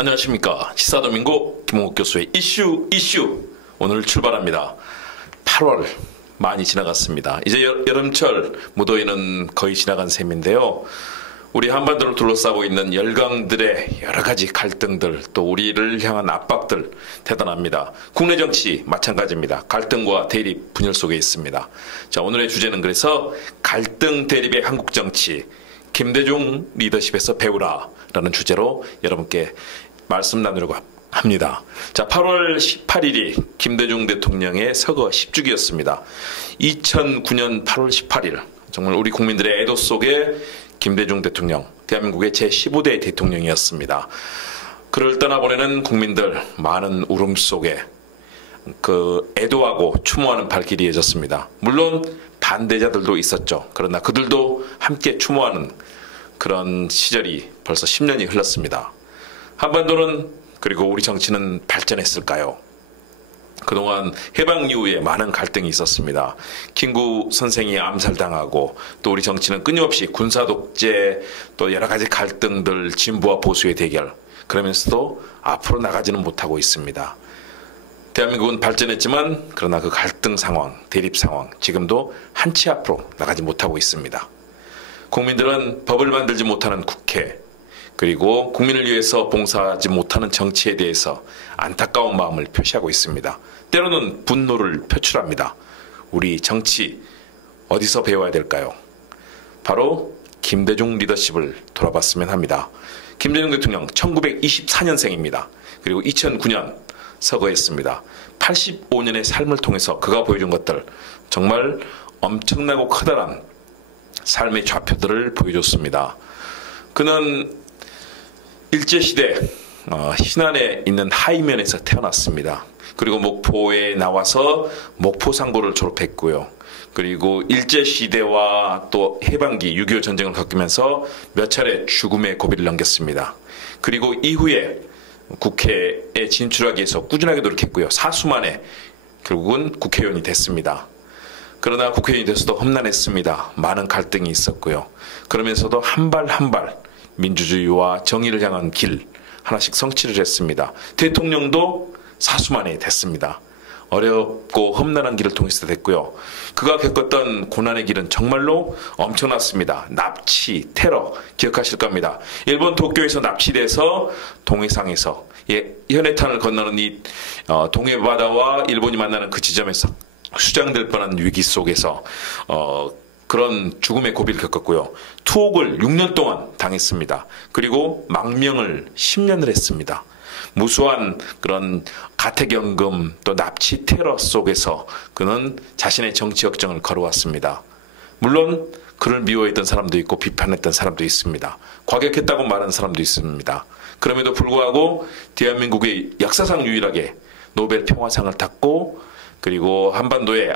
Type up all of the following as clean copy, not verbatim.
안녕하십니까. 시사도민고 김홍욱 교수의 이슈 오늘 출발합니다. 8월 많이 지나갔습니다. 이제 여름철 무더위는 거의 지나간 셈인데요. 우리 한반도를 둘러싸고 있는 열강들의 여러 가지 갈등들, 또 우리를 향한 압박들 대단합니다. 국내 정치 마찬가지입니다. 갈등과 대립, 분열 속에 있습니다. 자, 오늘의 주제는 그래서 갈등 대립의 한국 정치, 김대중 리더십에서 배우라라는 주제로 여러분께 말씀 나누려고 합니다. 자, 8월 18일이 김대중 대통령의 서거 10주기였습니다. 2009년 8월 18일, 정말 우리 국민들의 애도 속에 김대중 대통령, 대한민국의 제15대 대통령이었습니다. 그를 떠나보내는 국민들, 많은 울음 속에 애도하고 추모하는 발길이 이어졌습니다. 물론 반대자들도 있었죠. 그러나 그들도 함께 추모하는 그런 시절이 벌써 10년이 흘렀습니다. 한반도는, 그리고 우리 정치는 발전했을까요? 그동안 해방 이후에 많은 갈등이 있었습니다. 김구 선생이 암살당하고, 또 우리 정치는 끊임없이 군사독재, 또 여러 가지 갈등들, 진보와 보수의 대결, 그러면서도 앞으로 나가지는 못하고 있습니다. 대한민국은 발전했지만 그러나 그 갈등 상황, 대립 상황, 지금도 한 치 앞으로 나가지 못하고 있습니다. 국민들은 법을 만들지 못하는 국회, 그리고 국민을 위해서 봉사하지 못하는 정치에 대해서 안타까운 마음을 표시하고 있습니다. 때로는 분노를 표출합니다. 우리 정치 어디서 배워야 될까요? 바로 김대중 리더십을 돌아봤으면 합니다. 김대중 대통령 1924년생입니다. 그리고 2009년 서거했습니다. 85년의 삶을 통해서 그가 보여준 것들, 정말 엄청나고 커다란 삶의 좌표들을 보여줬습니다. 그는 일제시대 신안에 있는 하이면에서 태어났습니다. 그리고 목포에 나와서 목포상고를 졸업했고요. 그리고 일제시대와 또 해방기 6.25 전쟁을 겪으면서 몇 차례 죽음의 고비를 넘겼습니다. 그리고 이후에 국회에 진출하기 위해서 꾸준하게 노력했고요. 사수만에 결국은 국회의원이 됐습니다. 그러나 국회의원이 돼서도 험난했습니다. 많은 갈등이 있었고요. 그러면서도 한 발 한 발 민주주의와 정의를 향한 길 하나씩 성취를 했습니다. 대통령도 사수만에 됐습니다. 어렵고 험난한 길을 통해서 됐고요. 그가 겪었던 고난의 길은 정말로 엄청났습니다. 납치, 테러 기억하실 겁니다. 일본 도쿄에서 납치돼서 동해상에서 현해탄을 건너는 이 동해바다와 일본이 만나는 그 지점에서 수장될 뻔한 위기 속에서 그런 죽음의 고비를 겪었고요. 투옥을 6년 동안 당했습니다. 그리고 망명을 10년을 했습니다. 무수한 그런 가택연금 또 납치 테러 속에서 그는 자신의 정치 역정을 걸어왔습니다. 물론 그를 미워했던 사람도 있고 비판했던 사람도 있습니다. 과격했다고 말하는 사람도 있습니다. 그럼에도 불구하고 대한민국의 역사상 유일하게 노벨 평화상을 탔고, 그리고 한반도에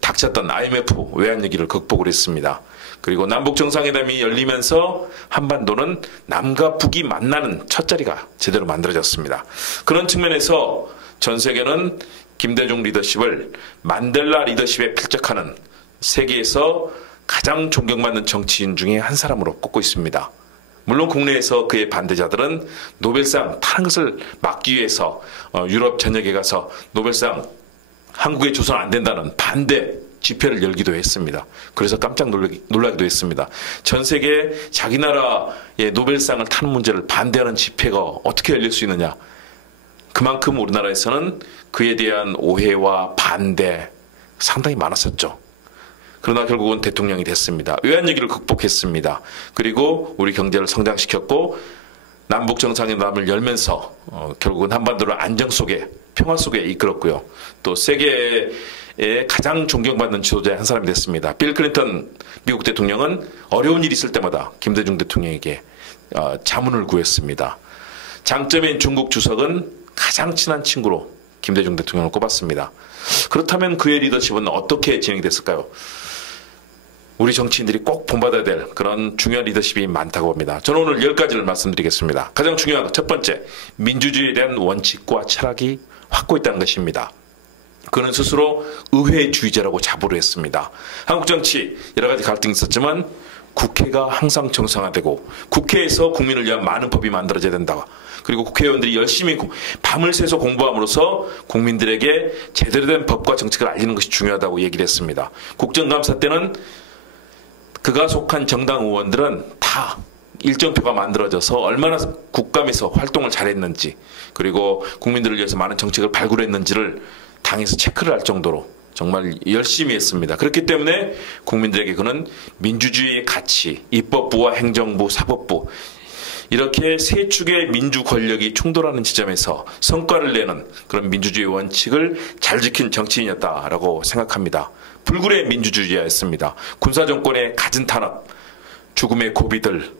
닥쳤던 IMF 외환위기를 극복을 했습니다. 그리고 남북정상회담이 열리면서 한반도는 남과 북이 만나는 첫 자리가 제대로 만들어졌습니다. 그런 측면에서 전 세계는 김대중 리더십을 만델라 리더십에 필적하는 세계에서 가장 존경받는 정치인 중에 한 사람으로 꼽고 있습니다. 물론 국내에서 그의 반대자들은 노벨상 타는 것을 막기 위해서 유럽 전역에 가서 노벨상 한국에 줘서는 안 된다는 반대 집회를 열기도 했습니다. 그래서 깜짝 놀라기도 했습니다. 전 세계 자기 나라의 노벨상을 타는 문제를 반대하는 집회가 어떻게 열릴 수 있느냐. 그만큼 우리나라에서는 그에 대한 오해와 반대 상당히 많았었죠. 그러나 결국은 대통령이 됐습니다. 외환위기를 극복했습니다. 그리고 우리 경제를 성장시켰고, 남북 정상회담을 열면서 결국은 한반도를 안정 속에, 평화 속에 이끌었고요. 또 세계의 가장 존경받는 지도자의 한 사람이 됐습니다. 빌 클린턴 미국 대통령은 어려운 일이 있을 때마다 김대중 대통령에게 자문을 구했습니다. 장점인 중국 주석은 가장 친한 친구로 김대중 대통령을 꼽았습니다. 그렇다면 그의 리더십은 어떻게 진행이 됐을까요? 우리 정치인들이 꼭 본받아야 될 그런 중요한 리더십이 많다고 봅니다. 저는 오늘 10가지를 말씀드리겠습니다. 가장 중요한 것, 첫 번째, 민주주의에 대한 원칙과 철학이 확고했다는 것입니다. 그는 스스로 의회주의자라고 자부를 했습니다. 한국 정치 여러 가지 갈등이 있었지만 국회가 항상 정상화되고 국회에서 국민을 위한 많은 법이 만들어져야 된다. 그리고 국회의원들이 열심히 밤을 새서 공부함으로써 국민들에게 제대로 된 법과 정책을 알리는 것이 중요하다고 얘기를 했습니다. 국정감사 때는 그가 속한 정당 의원들은 다 일정표가 만들어져서 얼마나 국감에서 활동을 잘했는지 그리고 국민들을 위해서 많은 정책을 발굴했는지를 당에서 체크를 할 정도로 정말 열심히 했습니다. 그렇기 때문에 국민들에게 그는 민주주의의 가치, 입법부와 행정부, 사법부 이렇게 세 축의 민주 권력이 충돌하는 지점에서 성과를 내는 그런 민주주의 원칙을 잘 지킨 정치인이었다라고 생각합니다. 불굴의 민주주의자였습니다. 군사정권의 갖은 탄압, 죽음의 고비들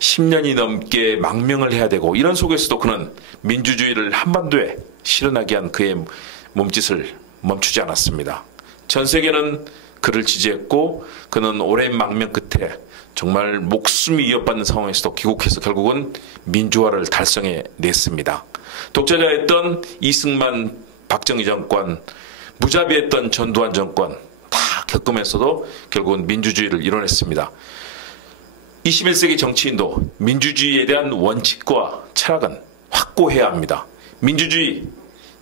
10년이 넘게 망명을 해야 되고 이런 속에서도 그는 민주주의를 한반도에 실현하게 한 그의 몸짓을 멈추지 않았습니다. 전 세계는 그를 지지했고 그는 오랜 망명 끝에 정말 목숨이 위협받는 상황에서도 귀국해서 결국은 민주화를 달성해 냈습니다. 독재자였던 이승만 박정희 정권, 무자비했던 전두환 정권 다 겪으면서도 결국은 민주주의를 이뤄냈습니다. 21세기 정치인도 민주주의에 대한 원칙과 철학은 확고해야 합니다. 민주주의,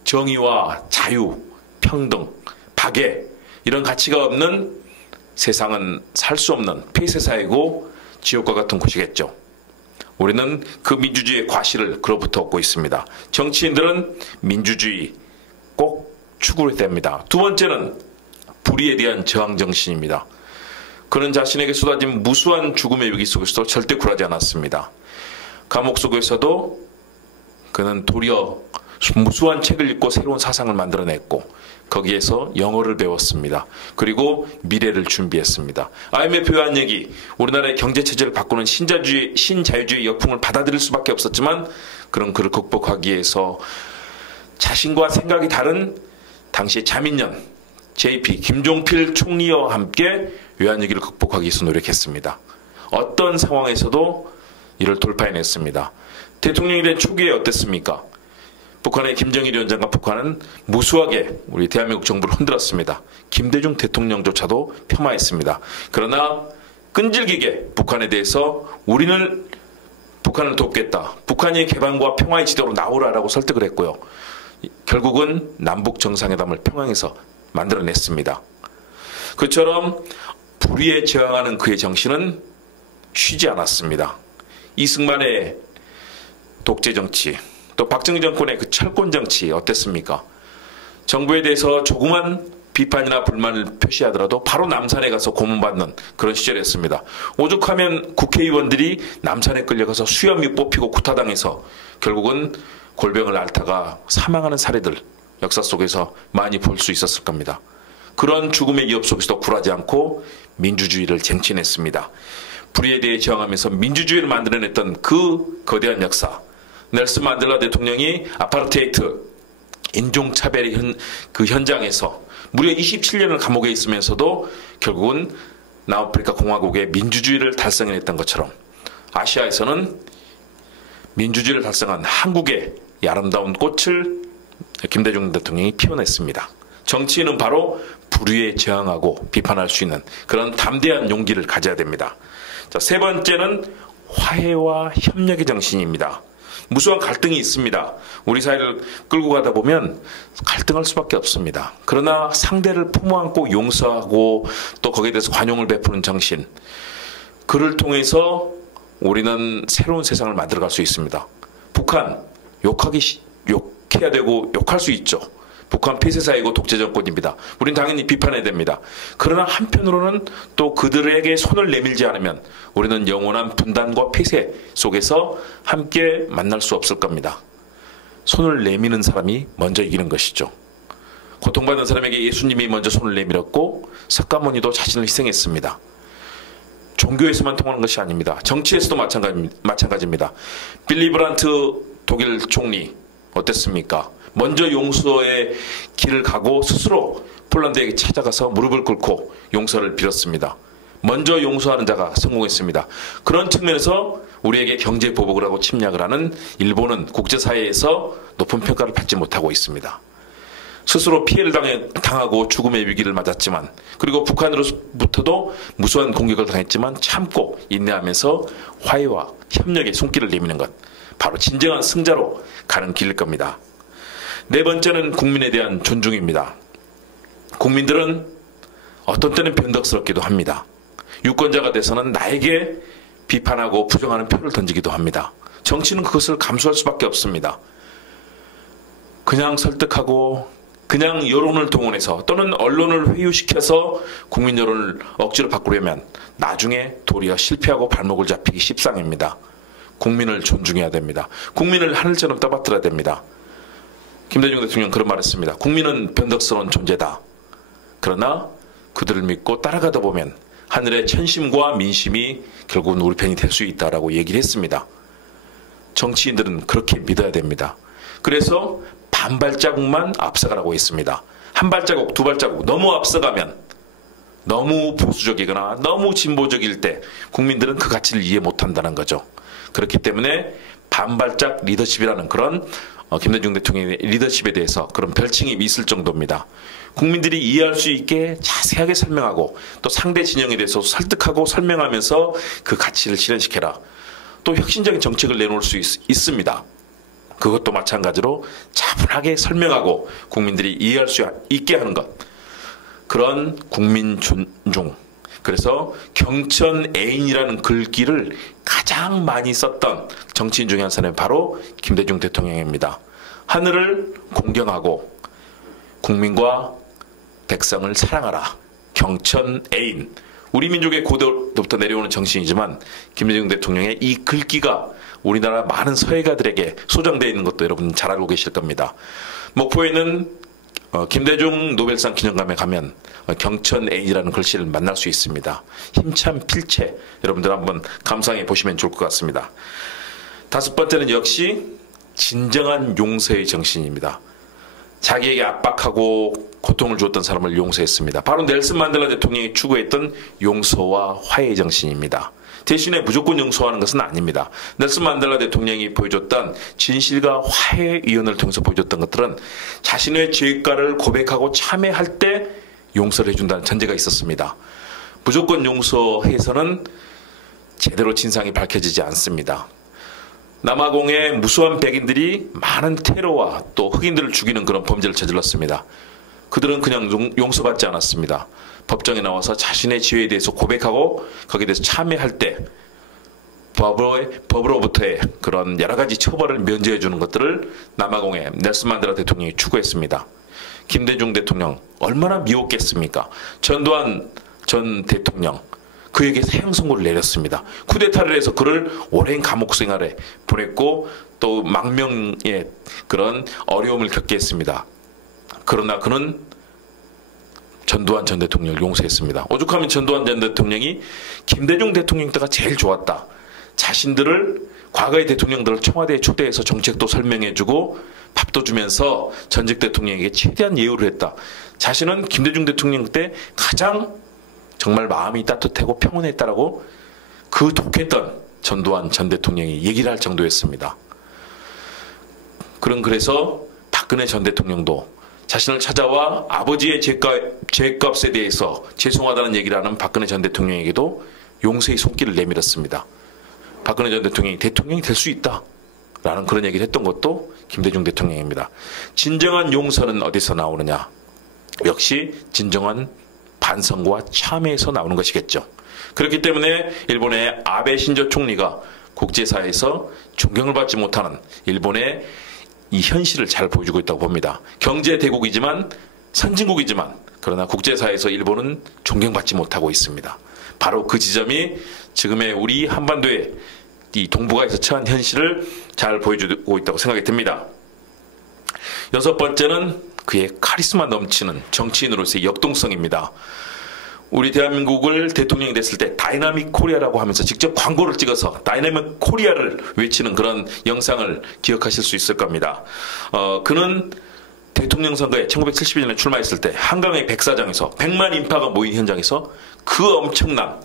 정의와 자유, 평등, 박애 이런 가치가 없는 세상은 살 수 없는 폐쇄사이고 지옥과 같은 곳이겠죠. 우리는 그 민주주의의 과실을 그로부터 얻고 있습니다. 정치인들은 민주주의 꼭 추구해야 됩니다. 두 번째는 불의에 대한 저항정신입니다. 그는 자신에게 쏟아진 무수한 죽음의 위기 속에서도 절대 굴하지 않았습니다. 감옥 속에서도 그는 도리어 무수한 책을 읽고 새로운 사상을 만들어냈고 거기에서 영어를 배웠습니다. 그리고 미래를 준비했습니다. IMF의 한 얘기, 우리나라의 경제체제를 바꾸는 신자유주의 역풍을 받아들일 수밖에 없었지만 그런 그를 극복하기 위해서 자신과 생각이 다른 당시의 자민련 JP 김종필 총리와 함께 외환위기를 극복하기 위해서 노력했습니다. 어떤 상황에서도 이를 돌파해냈습니다. 대통령이 된 초기에 어땠습니까? 북한의 김정일 위원장과 북한은 무수하게 우리 대한민국 정부를 흔들었습니다. 김대중 대통령조차도 폄하했습니다. 그러나 끈질기게 북한에 대해서 우리는 북한을 돕겠다. 북한이 개방과 평화의 지도로 나오라라고 설득을 했고요. 결국은 남북 정상회담을 평양에서 만들어냈습니다. 그처럼 불의에 저항하는 그의 정신은 쉬지 않았습니다. 이승만의 독재 정치, 또 박정희 정권의 그 철권 정치 어땠습니까? 정부에 대해서 조그만 비판이나 불만을 표시하더라도 바로 남산에 가서 고문받는 그런 시절이었습니다. 오죽하면 국회의원들이 남산에 끌려가서 수염이 뽑히고 구타당해서 결국은 골병을 앓다가 사망하는 사례들 역사 속에서 많이 볼 수 있었을 겁니다. 그런 죽음의 위협 속에서도 굴하지 않고 민주주의를 쟁취했습니다. 불의에 대해 저항하면서 민주주의를 만들어냈던 그 거대한 역사, 넬슨 만델라 대통령이 아파르테이트 인종차별의 그 현장에서 무려 27년을 감옥에 있으면서도 결국은 남아프리카 공화국의 민주주의를 달성해냈던 것처럼 아시아에서는 민주주의를 달성한 한국의 이 아름다운 꽃을 김대중 대통령이 피워냈습니다. 정치인은 바로 불의에 저항하고 비판할 수 있는 그런 담대한 용기를 가져야 됩니다. 자, 세 번째는 화해와 협력의 정신입니다. 무수한 갈등이 있습니다. 우리 사회를 끌고 가다 보면 갈등할 수밖에 없습니다. 그러나 상대를 품어안고 용서하고 또 거기에 대해서 관용을 베푸는 정신, 그를 통해서 우리는 새로운 세상을 만들어갈 수 있습니다. 북한 욕해야 되고 욕할 수 있죠. 북한 폐쇄사이고 독재정권입니다. 우린 당연히 비판해야 됩니다. 그러나 한편으로는 또 그들에게 손을 내밀지 않으면 우리는 영원한 분단과 폐쇄 속에서 함께 만날 수 없을 겁니다. 손을 내미는 사람이 먼저 이기는 것이죠. 고통받는 사람에게 예수님이 먼저 손을 내밀었고 석가모니도 자신을 희생했습니다. 종교에서만 통하는 것이 아닙니다. 정치에서도 마찬가지입니다. 빌리 브란트 독일 총리 어땠습니까? 먼저 용서의 길을 가고 스스로 폴란드에게 찾아가서 무릎을 꿇고 용서를 빌었습니다. 먼저 용서하는 자가 성공했습니다. 그런 측면에서 우리에게 경제 보복을 하고 침략을 하는 일본은 국제사회에서 높은 평가를 받지 못하고 있습니다. 스스로 피해를 당하고 죽음의 위기를 맞았지만, 그리고 북한으로부터도 무수한 공격을 당했지만 참고 인내하면서 화해와 협력에 손길을 내미는 것, 바로 진정한 승자로 가는 길일 겁니다. 네 번째는 국민에 대한 존중입니다. 국민들은 어떤 때는 변덕스럽기도 합니다. 유권자가 돼서는 나에게 비판하고 부정하는 표를 던지기도 합니다. 정치는 그것을 감수할 수밖에 없습니다. 그냥 설득하고 그냥 여론을 동원해서 또는 언론을 회유시켜서 국민 여론을 억지로 바꾸려면 나중에 도리어 실패하고 발목을 잡히기 십상입니다. 국민을 존중해야 됩니다. 국민을 하늘처럼 떠받들어야 됩니다. 김대중 대통령 그런 말 했습니다. 국민은 변덕스러운 존재다. 그러나 그들을 믿고 따라가다 보면 하늘의 천심과 민심이 결국은 우리 편이 될 수 있다라고 얘기를 했습니다. 정치인들은 그렇게 믿어야 됩니다. 그래서 반 발자국만 앞서가라고 했습니다. 한 발자국, 두 발자국 너무 앞서가면, 너무 보수적이거나 너무 진보적일 때 국민들은 그 가치를 이해 못한다는 거죠. 그렇기 때문에 반발짝 리더십이라는 그런 김대중 대통령의 리더십에 대해서 그런 별칭이 있을 정도입니다. 국민들이 이해할 수 있게 자세하게 설명하고 또 상대 진영에 대해서 설득하고 설명하면서 그 가치를 실현시켜라. 또 혁신적인 정책을 내놓을 수 있습니다. 그것도 마찬가지로 차분하게 설명하고 국민들이 이해할 수 있게 하는 것. 그런 국민 존중. 그래서 경천 애인이라는 글귀를 가장 많이 썼던 정치인 중에 한 사람이 바로 김대중 대통령입니다. 하늘을 공경하고 국민과 백성을 사랑하라. 경천 애인. 우리 민족의 고도부터 내려오는 정신이지만 김대중 대통령의 이 글귀가 우리나라 많은 서예가들에게 소장되어 있는 것도 여러분 잘 알고 계실 겁니다. 목포에는 김대중 노벨상 기념관에 가면 경천 애인이라는 글씨를 만날 수 있습니다. 힘찬 필체, 여러분들 한번 감상해 보시면 좋을 것 같습니다. 다섯 번째는 역시 진정한 용서의 정신입니다. 자기에게 압박하고 고통을 주었던 사람을 용서했습니다. 바로 넬슨 만델라 대통령이 추구했던 용서와 화해의 정신입니다. 대신에 무조건 용서하는 것은 아닙니다. 넬슨 만델라 대통령이 보여줬던 진실과 화해 위원을 통해서 보여줬던 것들은 자신의 죄가를 고백하고 참회할 때 용서를 해준다는 전제가 있었습니다. 무조건 용서해서는 제대로 진상이 밝혀지지 않습니다. 남아공의 무수한 백인들이 많은 테러와 또 흑인들을 죽이는 그런 범죄를 저질렀습니다. 그들은 그냥 용서받지 않았습니다. 법정에 나와서 자신의 죄에 대해서 고백하고 거기에 대해서 참여할 때 법으로부터의 그런 여러 가지 처벌을 면제해 주는 것들을 남아공의 넬슨 만델라 대통령이 추구했습니다. 김대중 대통령 얼마나 미웠겠습니까? 전두환 전 대통령 그에게 사형 선고를 내렸습니다. 쿠데타를 해서 그를 오랜 감옥 생활에 보냈고 또 망명의 그런 어려움을 겪게 했습니다. 그러나 그는 전두환 전 대통령을 용서했습니다. 오죽하면 전두환 전 대통령이 김대중 대통령 때가 제일 좋았다. 자신들을 과거의 대통령들을 청와대에 초대해서 정책도 설명해주고 밥도 주면서 전직 대통령에게 최대한 예우를 했다. 자신은 김대중 대통령 때 가장 정말 마음이 따뜻하고 평온했다라고 그 독했던 전두환 전 대통령이 얘기를 할 정도였습니다. 그래서 박근혜 전 대통령도 자신을 찾아와 아버지의 죄값에 대해서 죄송하다는 얘기를 하는 박근혜 전 대통령에게도 용서의 손길을 내밀었습니다. 박근혜 전 대통령이 될 수 있다 라는 그런 얘기를 했던 것도 김대중 대통령입니다. 진정한 용서는 어디서 나오느냐? 역시 진정한 반성과 참회에서 나오는 것이겠죠. 그렇기 때문에 일본의 아베 신조 총리가 국제사회에서 존경을 받지 못하는 일본의 이 현실을 잘 보여주고 있다고 봅니다. 경제 대국이지만 선진국이지만 그러나 국제사회에서 일본은 존경받지 못하고 있습니다. 바로 그 지점이 지금의 우리 한반도의 이 동북아에서 처한 현실을 잘 보여주고 있다고 생각이 듭니다. 여섯 번째는 그의 카리스마 넘치는 정치인으로서의 역동성입니다. 우리 대한민국을 대통령이 됐을 때 다이나믹 코리아라고 하면서 직접 광고를 찍어서 다이나믹 코리아를 외치는 그런 영상을 기억하실 수 있을 겁니다. 그는 대통령 선거에 1972년에 출마했을 때 한강의 백사장에서 100만 인파가 모인 현장에서 그 엄청난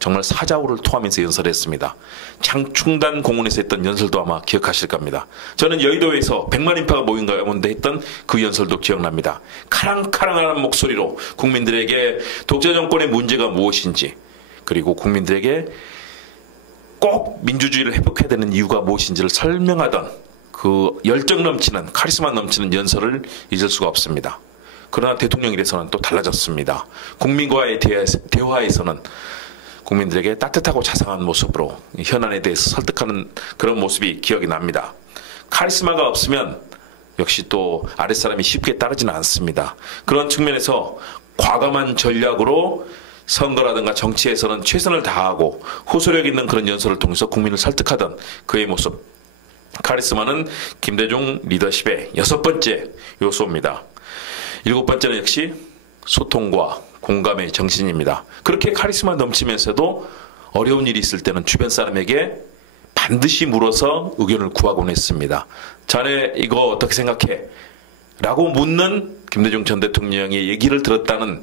정말 사자우를 토하면서 연설했습니다. 장충단 공원에서 했던 연설도 아마 기억하실 겁니다. 저는 여의도에서 100만 인파가 모인 가운데 했던 그 연설도 기억납니다. 카랑카랑한 목소리로 국민들에게 독재 정권의 문제가 무엇인지, 그리고 국민들에게 꼭 민주주의를 회복해야 되는 이유가 무엇인지를 설명하던 그 열정 넘치는, 카리스마 넘치는 연설을 잊을 수가 없습니다. 그러나 대통령이 돼서는 또 달라졌습니다. 국민과의 대화에서는 국민들에게 따뜻하고 자상한 모습으로 현안에 대해서 설득하는 그런 모습이 기억이 납니다. 카리스마가 없으면 역시 또 아랫사람이 쉽게 따르지는 않습니다. 그런 측면에서 과감한 전략으로 선거라든가 정치에서는 최선을 다하고 호소력 있는 그런 연설을 통해서 국민을 설득하던 그의 모습. 카리스마는 김대중 리더십의 6번째 요소입니다. 7번째는 역시 소통과 공감의 정신입니다. 그렇게 카리스마 넘치면서도 어려운 일이 있을 때는 주변 사람에게 반드시 물어서 의견을 구하곤 했습니다. 자네 이거 어떻게 생각해? 라고 묻는 김대중 전 대통령의 얘기를 들었다는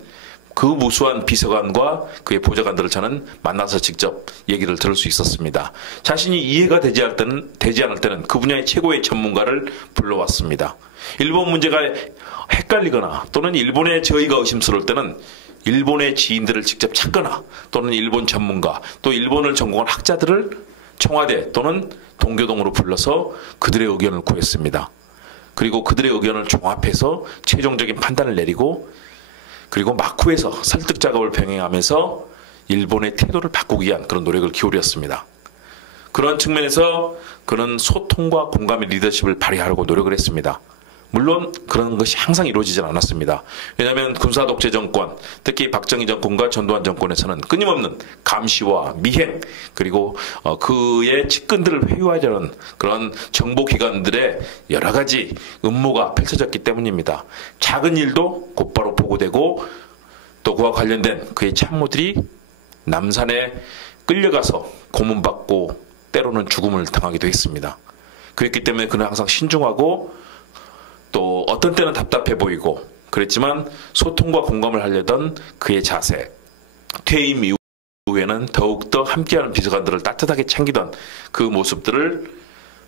그 무수한 비서관과 그의 보좌관들을 저는 만나서 직접 얘기를 들을 수 있었습니다. 자신이 이해가 되지 않을 때는 그 분야의 최고의 전문가를 불러왔습니다. 일본 문제가 헷갈리거나 또는 일본의 저희가 의심스러울 때는 일본의 지인들을 직접 찾거나 또는 일본 전문가 또 일본을 전공한 학자들을 청와대 또는 동교동으로 불러서 그들의 의견을 구했습니다. 그리고 그들의 의견을 종합해서 최종적인 판단을 내리고 그리고 막후에서 설득 작업을 병행하면서 일본의 태도를 바꾸기 위한 그런 노력을 기울였습니다. 그런 측면에서 그는 소통과 공감의 리더십을 발휘하려고 노력을 했습니다. 물론 그런 것이 항상 이루어지지 않았습니다. 왜냐하면 군사독재 정권, 특히 박정희 정권과 전두환 정권에서는 끊임없는 감시와 미행, 그리고 그의 측근들을 회유하려는 그런 정보기관들의 여러 가지 음모가 펼쳐졌기 때문입니다. 작은 일도 곧바로 보고되고 또 그와 관련된 그의 참모들이 남산에 끌려가서 고문받고 때로는 죽음을 당하기도 했습니다. 그렇기 때문에 그는 항상 신중하고 또 어떤 때는 답답해 보이고 그랬지만 소통과 공감을 하려던 그의 자세, 퇴임 이후에는 더욱더 함께하는 비서관들을 따뜻하게 챙기던 그 모습들을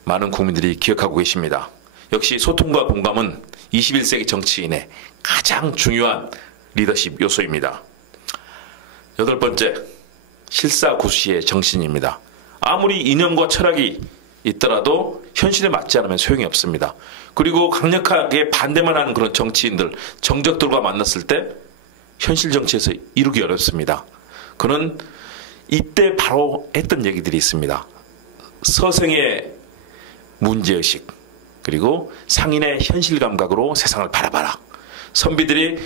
많은 국민들이 기억하고 계십니다. 역시 소통과 공감은 21세기 정치인의 가장 중요한 리더십 요소입니다. 8번째, 실사구시의 정신입니다. 아무리 이념과 철학이 있더라도 현실에 맞지 않으면 소용이 없습니다. 그리고 강력하게 반대만 하는 그런 정치인들, 정적들과 만났을 때 현실 정치에서 이루기 어렵습니다. 그는 이때 바로 했던 얘기들이 있습니다. 서생의 문제의식, 그리고 상인의 현실 감각으로 세상을 바라봐라. 선비들이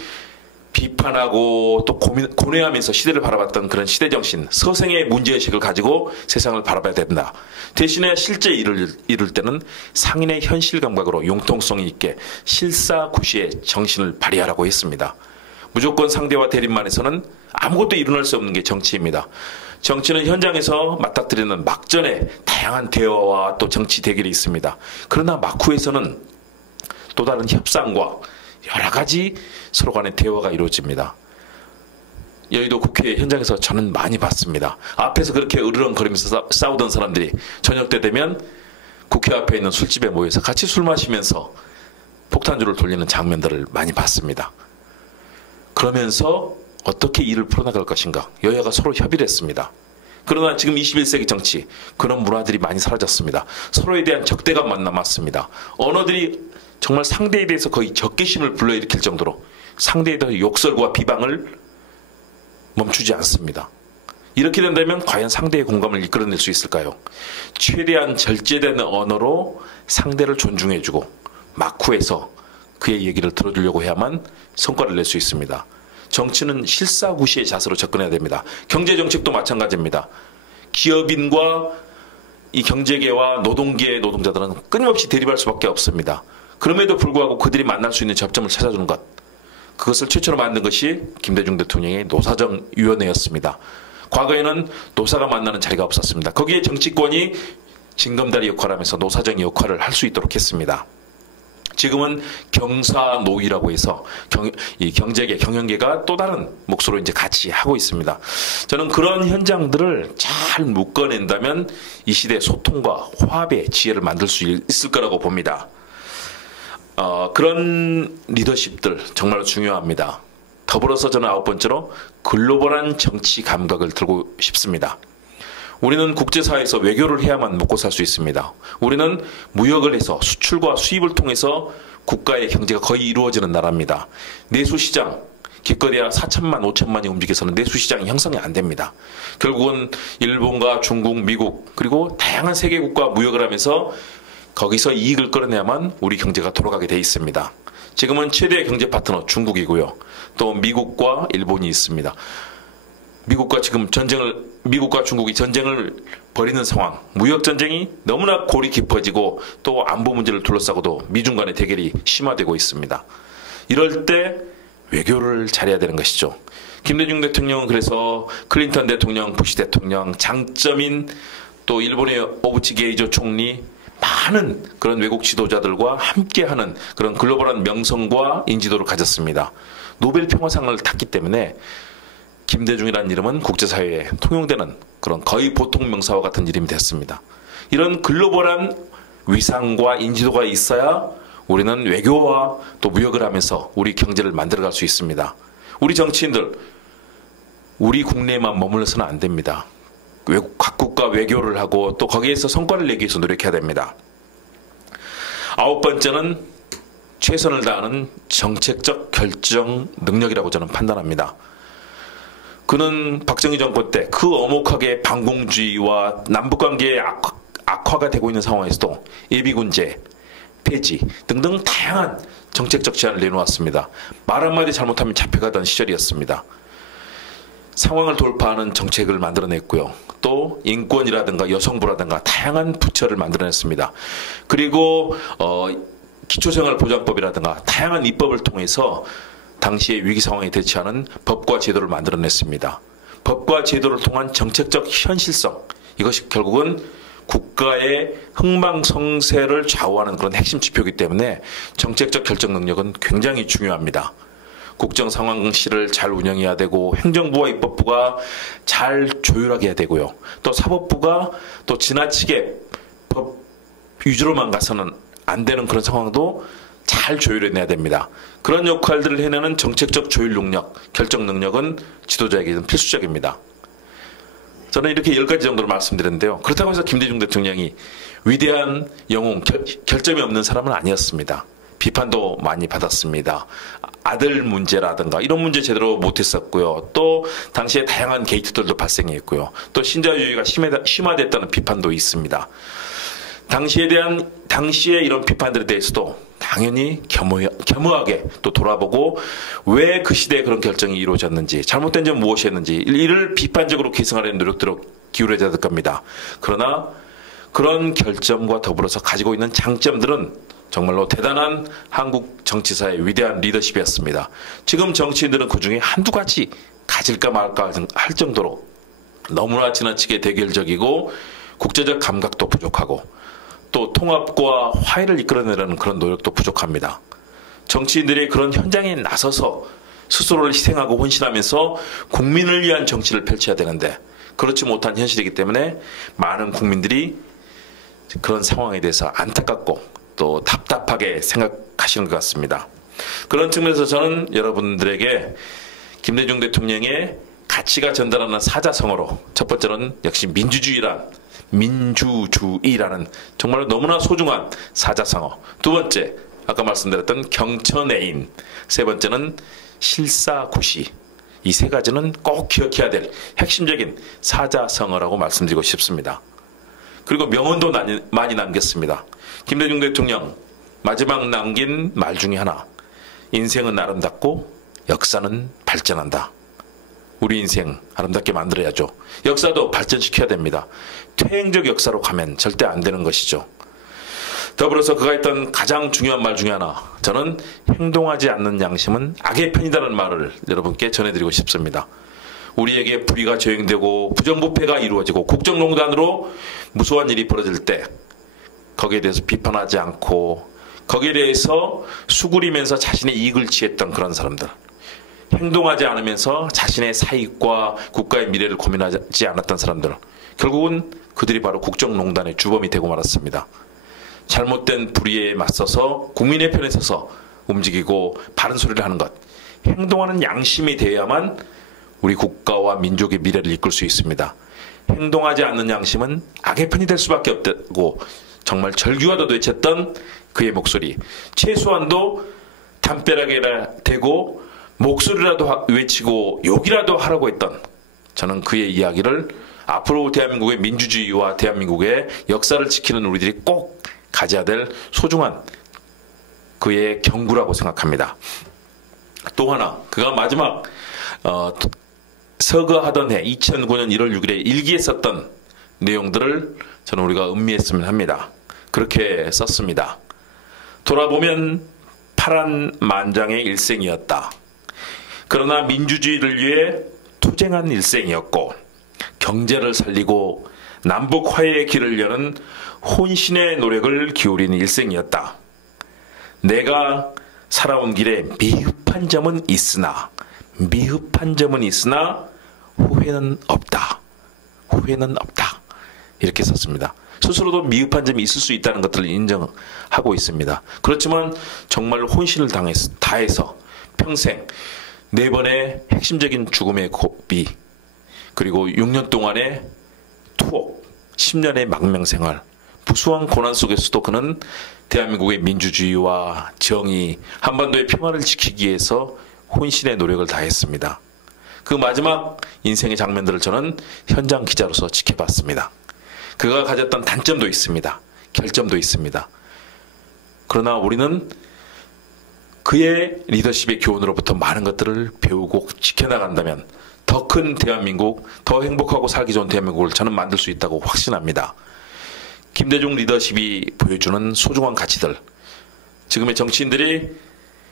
비판하고 또 고뇌하면서 시대를 바라봤던 그런 시대정신, 서생의 문제의식을 가지고 세상을 바라봐야 된다. 대신에 실제 일을 이룰 때는 상인의 현실 감각으로 융통성이 있게 실사구시의 정신을 발휘하라고 했습니다. 무조건 상대와 대립만 해서는 아무것도 이뤄낼 수 없는 게 정치입니다. 정치는 현장에서 맞닥뜨리는 막전에 다양한 대화와 또 정치 대결이 있습니다. 그러나 막후에서는 또 다른 협상과 여러 가지 서로 간의 대화가 이루어집니다. 여의도 국회 현장에서 저는 많이 봤습니다. 앞에서 그렇게 으르렁거리면서 싸우던 사람들이 저녁 때 되면 국회 앞에 있는 술집에 모여서 같이 술 마시면서 폭탄주를 돌리는 장면들을 많이 봤습니다. 그러면서 어떻게 일을 풀어나갈 것인가 여야가 서로 협의를 했습니다. 그러나 지금 21세기 정치 그런 문화들이 많이 사라졌습니다. 서로에 대한 적대감만 남았습니다. 언어들이 정말 상대에 대해서 거의 적개심을 불러일으킬 정도로 상대에 대해서 욕설과 비방을 멈추지 않습니다. 이렇게 된다면 과연 상대의 공감을 이끌어낼 수 있을까요? 최대한 절제된 언어로 상대를 존중해주고 막후에서 그의 얘기를 들어주려고 해야만 성과를 낼 수 있습니다. 정치는 실사구시의 자세로 접근해야 됩니다. 경제정책도 마찬가지입니다. 기업인과 이 경제계와 노동계의 노동자들은 끊임없이 대립할 수밖에 없습니다. 그럼에도 불구하고 그들이 만날 수 있는 접점을 찾아주는 것, 그것을 최초로 만든 것이 김대중 대통령의 노사정위원회였습니다. 과거에는 노사가 만나는 자리가 없었습니다. 거기에 정치권이 징검다리 역할을 하면서 노사정 역할을 할 수 있도록 했습니다. 지금은 경사노이라고 해서 이 경제계, 경영계가 또 다른 몫으로 이제 같이 하고 있습니다. 저는 그런 현장들을 잘 묶어낸다면 이 시대 소통과 화합의 지혜를 만들 수 있을 거라고 봅니다. 그런 리더십들 정말로 중요합니다. 더불어서 저는 9번째로 글로벌한 정치 감각을 들고 싶습니다. 우리는 국제사회에서 외교를 해야만 먹고 살 수 있습니다. 우리는 무역을 해서 수출과 수입을 통해서 국가의 경제가 거의 이루어지는 나라입니다. 내수시장, 기껏해야 4천만, 5천만이 움직여서는 내수시장이 형성이 안 됩니다. 결국은 일본과 중국, 미국 그리고 다양한 세계국과 무역을 하면서 거기서 이익을 끌어내야만 우리 경제가 돌아가게 돼 있습니다. 지금은 최대의 경제 파트너 중국이고요. 또 미국과 일본이 있습니다. 미국과 중국이 전쟁을 벌이는 상황, 무역 전쟁이 너무나 골이 깊어지고 또 안보 문제를 둘러싸고도 미중 간의 대결이 심화되고 있습니다. 이럴 때 외교를 잘해야 되는 것이죠. 김대중 대통령은 그래서 클린턴 대통령, 부시 대통령, 장점인 또 일본의 오부치 게이조 총리, 많은 그런 외국 지도자들과 함께하는 그런 글로벌한 명성과 인지도를 가졌습니다. 노벨 평화상을 탔기 때문에 김대중이라는 이름은 국제사회에 통용되는 그런 거의 보통 명사와 같은 이름이 됐습니다. 이런 글로벌한 위상과 인지도가 있어야 우리는 외교와 또 무역을 하면서 우리 경제를 만들어갈 수 있습니다. 우리 정치인들, 우리 국내에만 머물러서는 안 됩니다. 각국과 외교를 하고 또 거기에서 성과를 내기 위해서 노력해야 됩니다. 9번째는 최선을 다하는 정책적 결정 능력이라고 저는 판단합니다. 그는 박정희 정권 때 그 엄혹하게 반공주의와 남북관계의 악화가 되고 있는 상황에서도 예비군제, 폐지 등등 다양한 정책적 제안을 내놓았습니다. 말 한마디 잘못하면 잡혀가던 시절이었습니다. 상황을 돌파하는 정책을 만들어냈고요. 또 인권이라든가 여성부라든가 다양한 부처를 만들어냈습니다. 그리고 기초생활보장법이라든가 다양한 입법을 통해서 당시의 위기 상황에 대처하는 법과 제도를 만들어냈습니다. 법과 제도를 통한 정책적 현실성, 이것이 결국은 국가의 흥망성쇠를 좌우하는 그런 핵심 지표이기 때문에 정책적 결정 능력은 굉장히 중요합니다. 국정상황실을 잘 운영해야 되고 행정부와 입법부가 잘 조율하게 해야 되고요. 또 사법부가 또 지나치게 법 위주로만 가서는 안 되는 그런 상황도 잘 조율해내야 됩니다. 그런 역할들을 해내는 정책적 조율 능력, 결정 능력은 지도자에게는 필수적입니다. 저는 이렇게 10가지 정도로 말씀드렸는데요. 그렇다고 해서 김대중 대통령이 위대한 영웅, 결점이 없는 사람은 아니었습니다. 비판도 많이 받았습니다. 아들 문제라든가 이런 문제 제대로 못했었고요. 또 당시에 다양한 게이트들도 발생했고요. 또 신자유주의가 심화됐다는 비판도 있습니다. 당시에 이런 비판들에 대해서도 당연히 겸허하게 또 돌아보고 왜 그 시대에 그런 결정이 이루어졌는지, 잘못된 점 무엇이었는지 이를 비판적으로 개선하려는 노력들을 기울여야 될 겁니다. 그러나 그런 결점과 더불어서 가지고 있는 장점들은 정말로 대단한 한국 정치사의 위대한 리더십이었습니다. 지금 정치인들은 그중에 한두 가지 가질까 말까 할 정도로 너무나 지나치게 대결적이고 국제적 감각도 부족하고 또 통합과 화해를 이끌어내려는 그런 노력도 부족합니다. 정치인들이 그런 현장에 나서서 스스로를 희생하고 헌신하면서 국민을 위한 정치를 펼쳐야 되는데 그렇지 못한 현실이기 때문에 많은 국민들이 그런 상황에 대해서 안타깝고 또 답답하게 생각하시는 것 같습니다. 그런 측면에서 저는 여러분들에게 김대중 대통령의 가치가 전달하는 사자성어로 첫 번째는 역시 민주주의라는 정말 너무나 소중한 사자성어, 두 번째 아까 말씀드렸던 경천애인, 세 번째는 실사구시, 이 세 가지는 꼭 기억해야 될 핵심적인 사자성어라고 말씀드리고 싶습니다. 그리고 명언도 많이 남겼습니다. 김대중 대통령 마지막 남긴 말 중에 하나, 인생은 아름답고 역사는 발전한다. 우리 인생 아름답게 만들어야죠. 역사도 발전시켜야 됩니다. 퇴행적 역사로 가면 절대 안 되는 것이죠. 더불어서 그가 했던 가장 중요한 말 중에 하나, 저는 행동하지 않는 양심은 악의 편이다라는 말을 여러분께 전해드리고 싶습니다. 우리에게 불의가 저행되고 부정부패가 이루어지고 국정농단으로 무수한 일이 벌어질 때 거기에 대해서 비판하지 않고 거기에 대해서 수그리면서 자신의 이익을 취했던 그런 사람들, 행동하지 않으면서 자신의 사익과 국가의 미래를 고민하지 않았던 사람들, 결국은 그들이 바로 국정농단의 주범이 되고 말았습니다. 잘못된 불의에 맞서서 국민의 편에 서서 움직이고 바른 소리를 하는 것, 행동하는 양심이 돼야만 우리 국가와 민족의 미래를 이끌 수 있습니다. 행동하지 않는 양심은 악의 편이 될 수밖에 없다고 정말 절규하도 외쳤던 그의 목소리, 최소한도 담벼락에라 대고 목소리라도 외치고 욕이라도 하라고 했던, 저는 그의 이야기를 앞으로 대한민국의 민주주의와 대한민국의 역사를 지키는 우리들이 꼭 가져야 될 소중한 그의 경구라고 생각합니다. 또 하나, 그가 마지막 서거하던 해 2009년 1월 6일에 일기에 썼던 내용들을 저는 우리가 음미했으면 합니다. 그렇게 썼습니다. 돌아보면 파란만장의 일생이었다. 그러나 민주주의를 위해 투쟁한 일생이었고, 경제를 살리고 남북 화해의 길을 여는 혼신의 노력을 기울인 일생이었다. 내가 살아온 길에 미흡한 점은 있으나 후회는 없다. 후회는 없다. 이렇게 썼습니다. 스스로도 미흡한 점이 있을 수 있다는 것들을 인정하고 있습니다. 그렇지만 정말 혼신을 다해서 평생 4번의 핵심적인 죽음의 고비, 그리고 6년 동안의 투옥, 10년의 망명생활, 무수한 고난 속에서도 그는 대한민국의 민주주의와 정의, 한반도의 평화를 지키기 위해서 혼신의 노력을 다했습니다. 그 마지막 인생의 장면들을 저는 현장 기자로서 지켜봤습니다. 그가 가졌던 단점도 있습니다. 결점도 있습니다. 그러나 우리는 그의 리더십의 교훈으로부터 많은 것들을 배우고 지켜나간다면 더 큰 대한민국, 더 행복하고 살기 좋은 대한민국을 저는 만들 수 있다고 확신합니다. 김대중 리더십이 보여주는 소중한 가치들, 지금의 정치인들이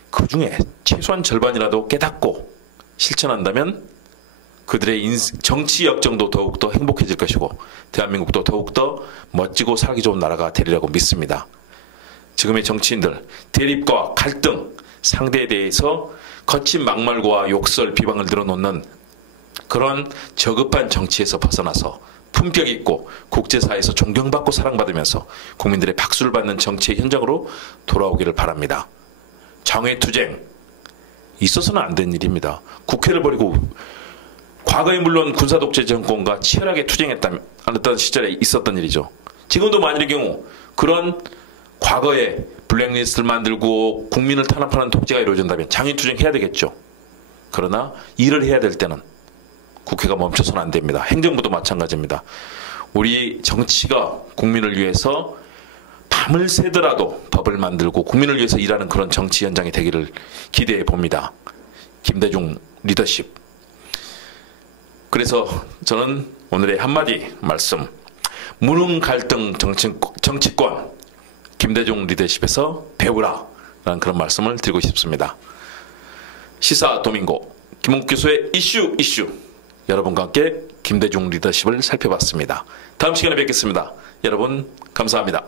그 중에 최소한 절반이라도 깨닫고 실천한다면 그들의 정치 역정도 더욱더 행복해질 것이고 대한민국도 더욱더 멋지고 살기 좋은 나라가 되리라고 믿습니다. 지금의 정치인들, 대립과 갈등, 상대에 대해서 거친 막말과 욕설, 비방을 늘어놓는 그런 저급한 정치에서 벗어나서 품격 있고 국제사회에서 존경받고 사랑받으면서 국민들의 박수를 받는 정치의 현장으로 돌아오기를 바랍니다. 장외투쟁, 있어서는 안 된 일입니다. 국회를 버리고 과거에 물론 군사독재 정권과 치열하게 투쟁했다는 시절에 있었던 일이죠. 지금도 만일의 경우 그런 과거에 블랙리스트를 만들고 국민을 탄압하는 독재가 이루어진다면 장외투쟁 해야 되겠죠. 그러나 일을 해야 될 때는 국회가 멈춰서는 안 됩니다. 행정부도 마찬가지입니다. 우리 정치가 국민을 위해서 밤을 새더라도 법을 만들고 국민을 위해서 일하는 그런 정치 현장이 되기를 기대해 봅니다. 김대중 리더십. 그래서 저는 오늘의 한마디 말씀, 무능 갈등 정치권 김대중 리더십에서 배우라 라는 그런 말씀을 드리고 싶습니다. 시사 도민고 김홍국 교수의 이슈 여러분과 함께 김대중 리더십을 살펴봤습니다. 다음 시간에 뵙겠습니다. 여러분 감사합니다.